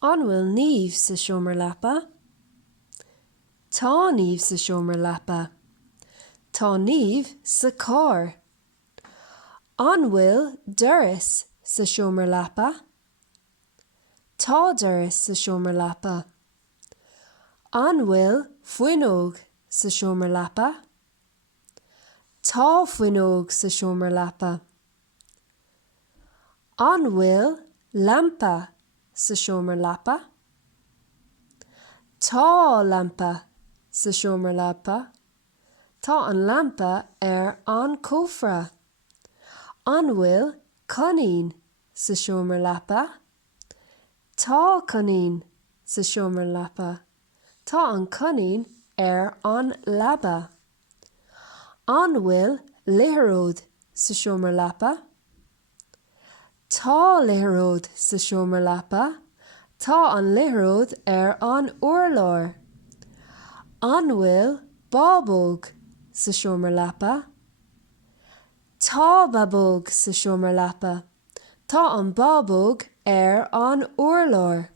An bhfuil níomh sa seomra leapa? Tá níomh sa seomra leapa. Tá níomh sa cár. An bhfuil doras sa seomra leapa? Tá doras sa seomra leapa. An bhfuil fuinneog sa seomra leapa? Tá fuinneog sa seomra leapa. An bhfuil lampa sa seomra leapa? Tá lampa sa seomra leapa. Tá an lampa ar an cóifre. An bhfuil conaoin sa seomra leapa? Tá conaoin sa seomra leapa. Tá an conaoin ar an leaba. An bhfuil litheróid sa seomra leapa? Tá litheróid sa seomra leapa. Tá an litheróid ar an urlár. An bhfuil bábóg sa seomra leapa? Tá bábóg sa seomra leapa. Tá an bábóg ar an urlár.